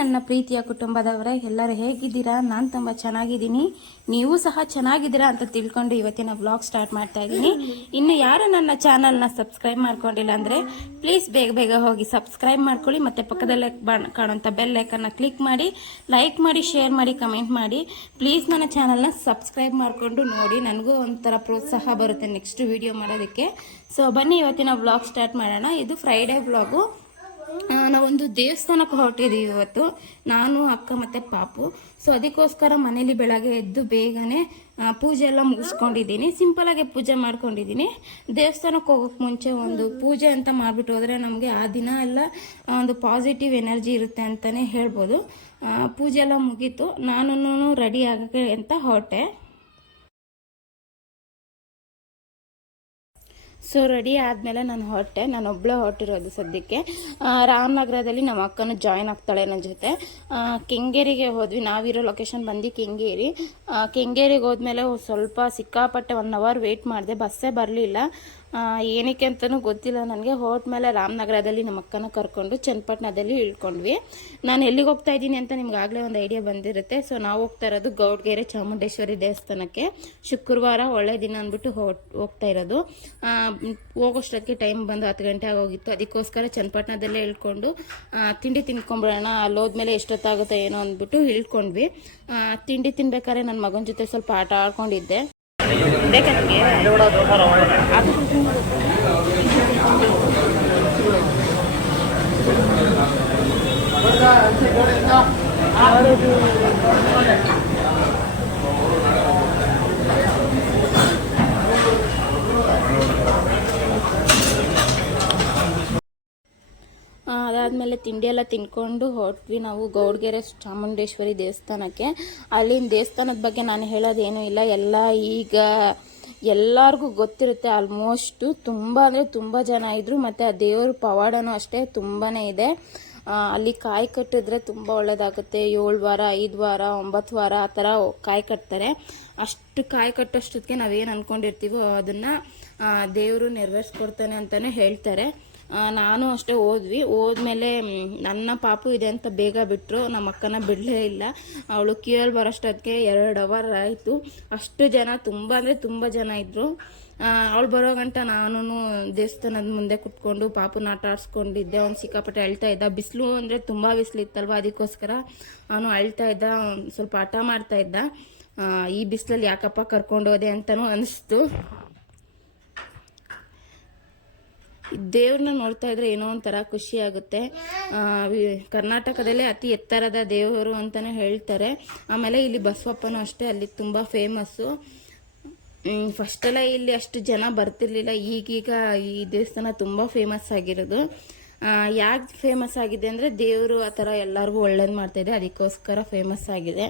ನನ್ನ ಪ್ರೀತಿಯ ಕುಟುಂಬದವರೇ ಎಲ್ಲರೂ ಹೇಗಿದ್ದೀರಾ? ನಾನು ತುಂಬ ಚೆನ್ನಾಗಿದ್ದೀನಿ. ನೀವು ಸಹ ಚೆನ್ನಾಗಿದ್ದೀರಾ ಅಂತ ತಿಳ್ಕೊಂಡು ಇವತ್ತಿನ ಬ್ಲಾಗ್ ಸ್ಟಾರ್ಟ್ ಮಾಡ್ತಾ ಇದ್ದೀನಿ. ಇನ್ನು ಯಾರು ನನ್ನ ಚಾನಲ್ನ ಸಬ್ಸ್ಕ್ರೈಬ್ ಮಾಡ್ಕೊಂಡಿಲ್ಲ ಅಂದರೆ ಪ್ಲೀಸ್ ಬೇಗ ಬೇಗ ಹೋಗಿ ಸಬ್ಸ್ಕ್ರೈಬ್ ಮಾಡ್ಕೊಳ್ಳಿ ಮತ್ತು ಪಕ್ಕದಲ್ಲೇ ಕಾಣುವಂಥ ಬೆಲ್ ಐಕನ್ನ ಕ್ಲಿಕ್ ಮಾಡಿ ಲೈಕ್ ಮಾಡಿ ಶೇರ್ ಮಾಡಿ ಕಮೆಂಟ್ ಮಾಡಿ. ಪ್ಲೀಸ್ ನನ್ನ ಚಾನಲ್ನ ಸಬ್ಸ್ಕ್ರೈಬ್ ಮಾಡಿಕೊಂಡು ನೋಡಿ. ನನಗೂ ಒಂಥರ ಪ್ರೋತ್ಸಾಹ ಬರುತ್ತೆ ನೆಕ್ಸ್ಟ್ ವಿಡಿಯೋ ಮಾಡೋದಕ್ಕೆ. ಸೊ ಬನ್ನಿ ಇವತ್ತಿನ ಬ್ಲಾಗ್ ಸ್ಟಾರ್ಟ್ ಮಾಡೋಣ. ಇದು ಫ್ರೈಡೇ ವ್ಲಾಗು ಆ, ನಾವೊಂದು ದೇವಸ್ಥಾನಕ್ಕೆ ಹೊರಟಿದ್ದೀವಿ ಇವತ್ತು. ನಾನು, ಅಕ್ಕ ಮತ್ತು ಪಾಪು. ಸೊ ಅದಕ್ಕೋಸ್ಕರ ಮನೇಲಿ ಬೆಳಗ್ಗೆ ಎದ್ದು ಬೇಗನೆ ಪೂಜೆ ಎಲ್ಲ ಮುಗಿಸ್ಕೊಂಡಿದ್ದೀನಿ. ಸಿಂಪಲಾಗಿ ಪೂಜೆ ಮಾಡ್ಕೊಂಡಿದ್ದೀನಿ. ದೇವಸ್ಥಾನಕ್ಕೆ ಹೋಗೋಕ್ಕೆ ಮುಂಚೆ ಒಂದು ಪೂಜೆ ಅಂತ ಮಾಡಿಬಿಟ್ಟು ಹೋದರೆ ನಮಗೆ ಆ ದಿನ ಎಲ್ಲ ಒಂದು ಪಾಸಿಟಿವ್ ಎನರ್ಜಿ ಇರುತ್ತೆ ಅಂತಲೇ ಹೇಳ್ಬೋದು. ಪೂಜೆ ಎಲ್ಲ ಮುಗೀತು. ನಾನು ರೆಡಿ ಆಗೋಕ್ಕೆ ಅಂತ ಹೊರಟೆ. ಸೊ ರೆಡಿ ಆದಮೇಲೆ ನಾನು ಹೊರಟೆ. ನಾನು ಒಬ್ಬಳೇ ಹೊರಟಿರೋದು ಸದ್ಯಕ್ಕೆ. ರಾಮನಗರದಲ್ಲಿ ನಮ್ಮ ಅಕ್ಕನೂ ಜಾಯ್ನ್ ಆಗ್ತಾಳೆ ನನ್ನ ಜೊತೆ. ಕೆಂಗೇರಿಗೆ ಹೋದ್ವಿ. ನಾವಿರೋ ಲೊಕೇಶನ್ ಬಂದು ಕೆಂಗೇರಿ. ಕೆಂಗೇರಿಗೆ ಹೋದ್ಮೇಲೆ ಸ್ವಲ್ಪ ಸಿಕ್ಕಾಪಟ್ಟೆ ಒನ್ ಅವರ್ ವೇಟ್ ಮಾಡಿದೆ. ಬಸ್ಸೇ ಬರಲಿಲ್ಲ. ಏನಕ್ಕೆ ಅಂತಲೂ ಗೊತ್ತಿಲ್ಲ. ನನಗೆ ಹೋದ್ಮೇಲೆ ರಾಮನಗರದಲ್ಲಿ ನಮ್ಮ ಅಕ್ಕನ ಕರ್ಕೊಂಡು ಚನ್ನಪಟ್ಟಣದಲ್ಲಿ ಇಳ್ಕೊಂಡ್ವಿ. ನಾನು ಎಲ್ಲಿಗೆ ಹೋಗ್ತಾ ಇದ್ದೀನಿ ಅಂತ ನಿಮ್ಗೆ ಆಗಲೇ ಒಂದು ಐಡಿಯಾ ಬಂದಿರುತ್ತೆ. ಸೊ ನಾವು ಹೋಗ್ತಾ ಇರೋದು ಗೌಡ್ಗೆರೆ ಚಾಮುಂಡೇಶ್ವರಿ ದೇವಸ್ಥಾನಕ್ಕೆ. ಶುಕ್ರವಾರ ಒಳ್ಳೆ ದಿನ ಅಂದ್ಬಿಟ್ಟು ಹೋಗ್ತಾ ಇರೋದು. ಹೋಗೋಷ್ಟೊತ್ತಿಗೆ ಟೈಮ್ ಬಂದು ಹತ್ತು ಗಂಟೆ ಆಗೋಗಿತ್ತು. ಅದಕ್ಕೋಸ್ಕರ ಚನ್ನಪಟ್ಟಣದಲ್ಲೇ ಇಳ್ಕೊಂಡು ತಿಂಡಿ ತಿನ್ಕೊಂಬಿಡೋಣ, ಅಲ್ಲಿ ಹೋದ್ಮೇಲೆ ಎಷ್ಟೊತ್ತಾಗುತ್ತೋ ಏನೋ ಅಂದ್ಬಿಟ್ಟು ಇಳ್ಕೊಂಡ್ವಿ. ತಿಂಡಿ ತಿನ್ಬೇಕಾದ್ರೆ ನನ್ನ ಮಗನ ಜೊತೆ ಸ್ವಲ್ಪ ಆಟ ಆಡ್ಕೊಂಡಿದ್ದೆ. ಬೇಕಾ ನಿಮ್ಗೆ? ಅದು ಆ, ಅದಾದ್ಮೇಲೆ ತಿಂಡಿ ಎಲ್ಲ ತಿನ್ಕೊಂಡು ಹೊರಟ್ವಿ ನಾವು ಗೌಡ್ಗೆರೆ ಚಾಮುಂಡೇಶ್ವರಿ ದೇವಸ್ಥಾನಕ್ಕೆ. ಅಲ್ಲಿನ ದೇವಸ್ಥಾನದ ಬಗ್ಗೆ ನಾನು ಹೇಳೋದೇನೂ ಇಲ್ಲ. ಎಲ್ಲ ಈಗ ಎಲ್ಲರಿಗೂ ಗೊತ್ತಿರುತ್ತೆ ಆಲ್ಮೋಸ್ಟು ತುಂಬ ಅಂದರೆ ತುಂಬ ಜನ ಇದ್ದರು ಮತ್ತು ಆ ದೇವ್ರ ಪವಾಡನೂ ಅಷ್ಟೇ ತುಂಬಾ ಇದೆ. ಅಲ್ಲಿ ಕಾಯಿ ಕಟ್ಟಿದ್ರೆ ತುಂಬ ಒಳ್ಳೆಯದಾಗುತ್ತೆ ಏಳು ವಾರ, ಐದು ವಾರ, ಒಂಬತ್ತು ವಾರ ಆ ಥರ ಕಾಯಿ ಕಟ್ತಾರೆ. ಅಷ್ಟು ಕಾಯಿ ಕಟ್ಟೋಷ್ಟೊತ್ತಿಗೆ ನಾವೇನು ಅಂದ್ಕೊಂಡಿರ್ತೀವೋ ಅದನ್ನು ದೇವರು ನೆರವೇರಿಸ್ಕೊಡ್ತಾನೆ ಅಂತಲೇ ಹೇಳ್ತಾರೆ. ನಾನು ಅಷ್ಟೇ ಹೋದ್ವಿ ಹೋದ್ಮೇಲೆ ನನ್ನ ಪಾಪು ಇದೆ ಅಂತ ಬೇಗ ಬಿಟ್ಟರು ನಮ್ಮ ಅಕ್ಕನ ಬಿಡಲೇ ಇಲ್ಲ. ಅವಳು ಕ್ಯೂಯಲ್ಲಿ ಬರೋಷ್ಟೊತ್ತಿಗೆ ಎರಡು ಅವರ್ ಆಯಿತು. ಅಷ್ಟು ಜನ, ತುಂಬ ಅಂದರೆ ತುಂಬ ಜನ ಇದ್ದರು ಅವಳು ಬರೋ ಗಂಟ ನಾನು ದೇವಸ್ಥಾನದ ಮುಂದೆ ಕುತ್ಕೊಂಡು ಪಾಪು ಆಟ ಆಡಿಸ್ಕೊಂಡಿದ್ದೆ. ಅವ್ನು ಸಿಕ್ಕಾಪಟ್ಟೆ ಅಳ್ತಾ ಇದ್ದ. ಬಿಸಿಲು ಅಂದರೆ ತುಂಬ ಬಿಸಿಲು ಇತ್ತಲ್ವ ಅದಕ್ಕೋಸ್ಕರ. ಅವನು ಅಳ್ತಾ ಇದ್ದ ಸ್ವಲ್ಪ ಹಠ ಮಾಡ್ತಾ ಇದ್ದ. ಈ ಬಿಸಿಲಲ್ಲಿ ಯಾಕಪ್ಪ ಕರ್ಕೊಂಡು ಹೋದೆ ಅಂತಲೂ ಅನಿಸ್ತು. ದೇವ್ರನ್ನ ನೋಡ್ತಾ ಇದ್ರೆ ಏನೋ ಒಂಥರ ಖುಷಿ ಆಗುತ್ತೆ. ಕರ್ನಾಟಕದಲ್ಲೇ ಅತಿ ಎತ್ತರದ ದೇವರು ಅಂತಲೇ ಹೇಳ್ತಾರೆ. ಆಮೇಲೆ ಇಲ್ಲಿ ಬಸವಪ್ಪನೂ ಅಷ್ಟೇ, ಅಲ್ಲಿ ತುಂಬ ಫೇಮಸ್ಸು ಫಸ್ಟೆಲ್ಲ ಇಲ್ಲಿ ಅಷ್ಟು ಜನ ಬರ್ತಿರ್ಲಿಲ್ಲ, ಈಗೀಗ ಈ ದೇವಸ್ಥಾನ ತುಂಬ ಫೇಮಸ್ ಆಗಿರೋದು. ಯಾಕೆ ಫೇಮಸ್ ಆಗಿದೆ ಅಂದರೆ ದೇವರು ಆ ಥರ ಎಲ್ಲರಿಗೂ ಒಳ್ಳೇದು ಮಾಡ್ತಾಯಿದೆ ಅದಕ್ಕೋಸ್ಕರ ಫೇಮಸ್ ಆಗಿದೆ.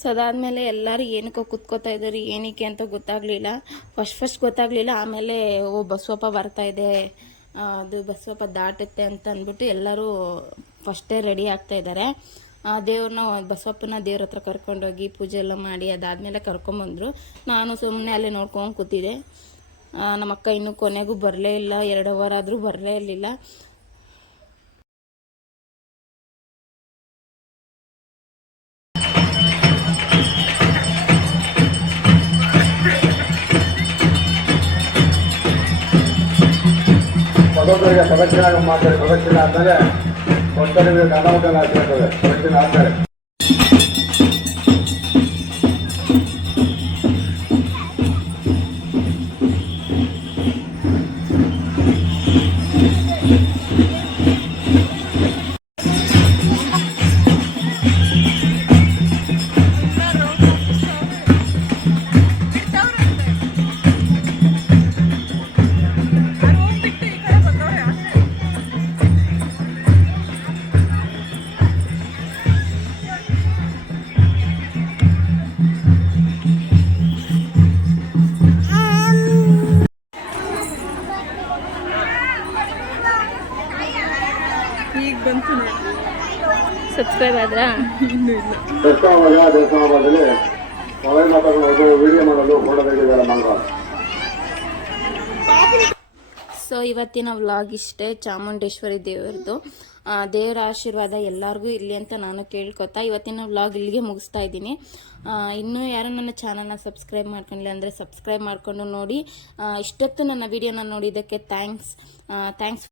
ಸೊ ಅದಾದಮೇಲೆ ಎಲ್ಲರೂ ಏನಕ್ಕೋ ಕುತ್ಕೋತಾ ಇದ್ದಾರೆ, ಏನಕ್ಕೆ ಅಂತ ಗೊತ್ತಾಗಲಿಲ್ಲ. ಫಸ್ಟ್ ಫಸ್ಟ್ ಗೊತ್ತಾಗಲಿಲ್ಲ, ಆಮೇಲೆ, ಓ, ಬಸವಪ್ಪ ಬರ್ತಾ ಇದೆ. ಅದು ಬಸವಪ್ಪ ದಾಟುತ್ತೆ ಅಂತ ಅಂದ್ಬಿಟ್ಟು ಎಲ್ಲರೂ ಫಸ್ಟೇ ರೆಡಿ ಆಗ್ತಾ ಇದ್ದಾರೆ. ದೇವ್ರನ್ನ ಬಸವಪ್ಪನ ದೇವ್ರ ಹತ್ರ ಕರ್ಕೊಂಡೋಗಿ ಪೂಜೆ ಎಲ್ಲ ಮಾಡಿ ಅದಾದಮೇಲೆ ಕರ್ಕೊಂಬಂದರು. ನಾನು ಸುಮ್ಮನೆ ಅಲ್ಲೇ ನೋಡ್ಕೊಂಡು ಕೂತಿದ್ದೆ. ನಮ್ಮ ಅಕ್ಕ ಇನ್ನೂ ಕೊನೆಗೂ ಬರಲೇ ಇಲ್ಲ. ಎರಡು ಅವರ್ ಆದರೂ ಬರಲೇ ಇರಲಿಲ್ಲ. ಪ್ರದಕ್ಷಿಣೆ ಆದ್ಮೇಲೆ ಭಕ್ತರಿಗೆ ಅನಾಹುತ ಆಗ್ತಿರ್ತದೆ ಪ್ರದಕ್ಷಿಣೆ ಆದ್ಮೇಲೆ ಸಬ್ಸ್ಕ್ರೈಬ್ ಆದ್ರಾ? ದೇವಸ್ಥಾನ ದೇವಸ್ಥಾನದಲ್ಲಿ ಮೊಬೈಲ್ ಮಾತಾಡೋದು ವಿಡಿಯೋ ಮಾಡೋದು ಫೋಟೋ ತೆಗೆದಿದ್ದಾರೆ ಮಂಗ ಸೊ ಇವತ್ತಿನ ವ್ಲಾಗ್ ಇಷ್ಟೇ ಚಾಮುಂಡೇಶ್ವರಿ ದೇವರದು ದೇವರ ಆಶೀರ್ವಾದ ಎಲ್ಲರಿಗೂ ಇರಲಿ ಅಂತ ನಾನು ಕೇಳ್ಕೊತಾ ಇವತ್ತಿನ ವ್ಲಾಗ್ ಇಲ್ಲಿಗೆ ಮುಗಿಸ್ತಾ ಇದ್ದೀನಿ. ಇನ್ನೂ ಯಾರು ನನ್ನ ಚಾನಲ್ನ ಸಬ್ಸ್ಕ್ರೈಬ್ ಮಾಡ್ಕೊಂಡಿಲ್ಲ ಅಂದರೆ ಸಬ್ಸ್ಕ್ರೈಬ್ ಮಾಡಿಕೊಂಡು ನೋಡಿ. ಇಷ್ಟೊತ್ತು ನನ್ನ ವಿಡಿಯೋನ ನೋಡಿದ್ದಕ್ಕೆ ಥ್ಯಾಂಕ್ಸ್ ಥ್ಯಾಂಕ್ಸ್